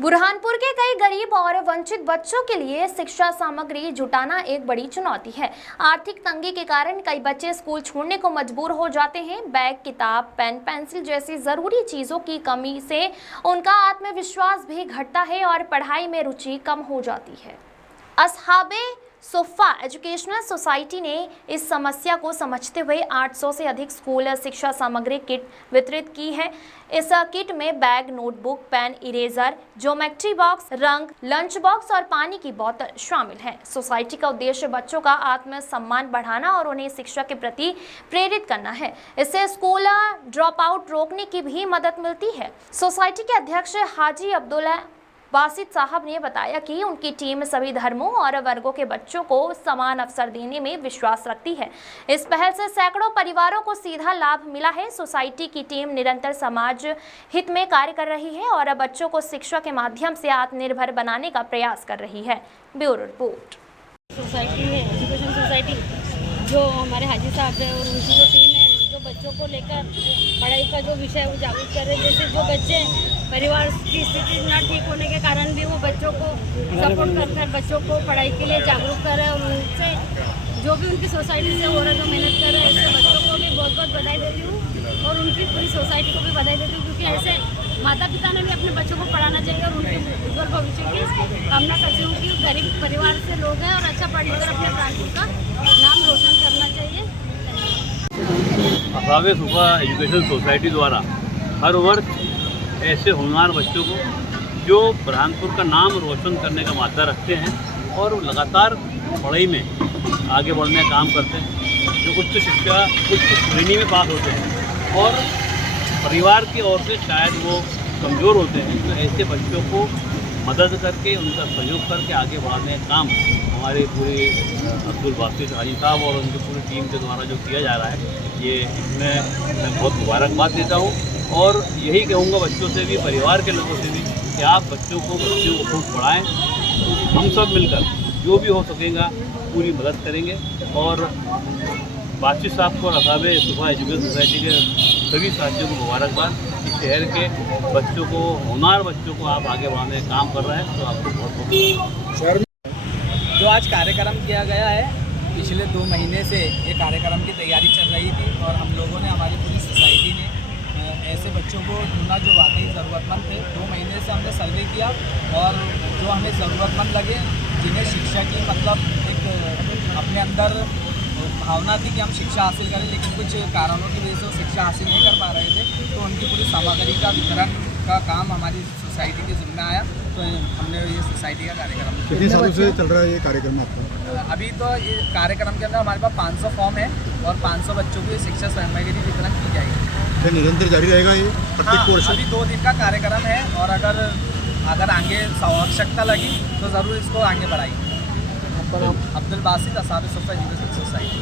बुरहानपुर के कई गरीब और वंचित बच्चों के लिए शिक्षा सामग्री जुटाना एक बड़ी चुनौती है। आर्थिक तंगी के कारण कई बच्चे स्कूल छोड़ने को मजबूर हो जाते हैं। बैग, किताब, पेन, पेंसिल जैसी जरूरी चीजों की कमी से उनका आत्मविश्वास भी घटता है और पढ़ाई में रुचि कम हो जाती है। असहाबे सोफा एजुकेशनल सोसाइटी ने इस समस्या को समझते हुए 800 से अधिक स्कूल शिक्षा सामग्री किट वितरित की है। इस किट में bag, notebook, pen, eraser, geometry box, रंग, लंच बॉक्स और पानी की बोतल शामिल है। सोसाइटी का उद्देश्य बच्चों का आत्मसम्मान बढ़ाना और उन्हें शिक्षा के प्रति प्रेरित करना है। इससे स्कूल ड्रॉप आउट रोकने की भी मदद मिलती है। सोसाइटी के अध्यक्ष हाजी अब्दुल बासित साहब ने बताया कि उनकी टीम सभी धर्मों और वर्गों के बच्चों को समान अवसर देने में विश्वास रखती है। इस पहल से सैकड़ों परिवारों को सीधा लाभ मिला है। सोसाइटी की टीम निरंतर समाज हित में कार्य कर रही है और बच्चों को शिक्षा के माध्यम से आत्मनिर्भर बनाने का प्रयास कर रही है। Bureau report. सोसाइटी है एजुकेशन सोसाइटी जो हमारे हाजी साहब है और उनकी जो टीम है जो बच्चों को लेकर पढ़ाई का जो विषय है वो जागरूक कर रहे हैं। जैसे जो बच्चे परिवार की स्थिति ना ठीक होने के कारण भी वो बच्चों को सपोर्ट कर बच्चों को पढ़ाई के लिए जागरूक कर रहे हैं और उनसे जो भी उनकी सोसाइटी से हो रहा है जो मेहनत कर रहे हैं ऐसे बच्चों को भी बहुत बहुत बधाई देती हूँ और उनकी पूरी सोसाइटी को भी बधाई देती हूँ, क्योंकि ऐसे माता पिता ने भी अपने बच्चों को पढ़ाना चाहिए और उनके उज्जवल भविष्य की कामना करती हूँ कि गरीब परिवार से लोग हैं और अच्छा पढ़ लिखकर अपने प्रांत का नाम रोशन करना चाहिए। असहाबे सोफा एजुकेशन सोसाइटी द्वारा हर वर्ष ऐसे होनहार बच्चों को जो बुरहानपुर का नाम रोशन करने का मादा रखते हैं और लगातार पढ़ाई में आगे बढ़ने का काम करते हैं, जो उच्च शिक्षा उच्च श्रेणी में पास होते हैं और परिवार की ओर से शायद वो कमज़ोर होते हैं, तो ऐसे बच्चों को मदद करके उनका सहयोग करके आगे बढ़ाने का काम हमारे पूरे अब्दुल बासित हाजी साहब और उनकी पूरी टीम के द्वारा जो किया जा रहा है, ये इसमें मैं बहुत मुबारकबाद देता हूँ और यही कहूँगा बच्चों से भी, परिवार के लोगों से भी, कि आप बच्चों को खूब पढ़ाएं। हम सब मिलकर जो भी हो सकेगा पूरी मदद करेंगे और बासित साहब को और असहाबे सोफा एजुकेशन सोसाइटी के सभी साथियों को मुबारकबाद। इस शहर के बच्चों को, होनहार बच्चों को आप आगे बढ़ाने का काम कर रहे हैं, तो आपको बहुत बहुत जो आज कार्यक्रम किया गया है, पिछले 2 महीने से ये कार्यक्रम की तैयारी चल रही थी और हम लोगों ने, हमारी पूरी सोसाइटी ने ऐसे बच्चों को ढूंढा जो वाकई ज़रूरतमंद थे। 2 महीने से हमने सर्वे किया और जो हमें ज़रूरतमंद लगे, जिन्हें शिक्षा की मतलब एक अपने अंदर भावना थी कि हम शिक्षा हासिल करें, लेकिन कुछ कारणों की वजह से वो शिक्षा हासिल नहीं कर पा रहे थे, तो उनकी पूरी सामग्री का वितरण का काम हमारी सोसाइटी के जिम्मे आया। तो हमने ये सोसाइटी का कार्यक्रम कितने सालों से चल रहा है ये कार्यक्रम आपका? अभी तो ये कार्यक्रम के अंदर हमारे पास 500 फॉर्म है और 500 बच्चों को ये शिक्षा सामग्री वितरण की जाएगी। क्या निरंतर जारी रहेगा ये प्रत्येक वर्ष? अभी 2 दिन का कार्यक्रम है और अगर आगे आवश्यकता लगी तो ज़रूर इसको आगे बढ़ाएंगे। Abdul Basit, Ashabe Suffa education society.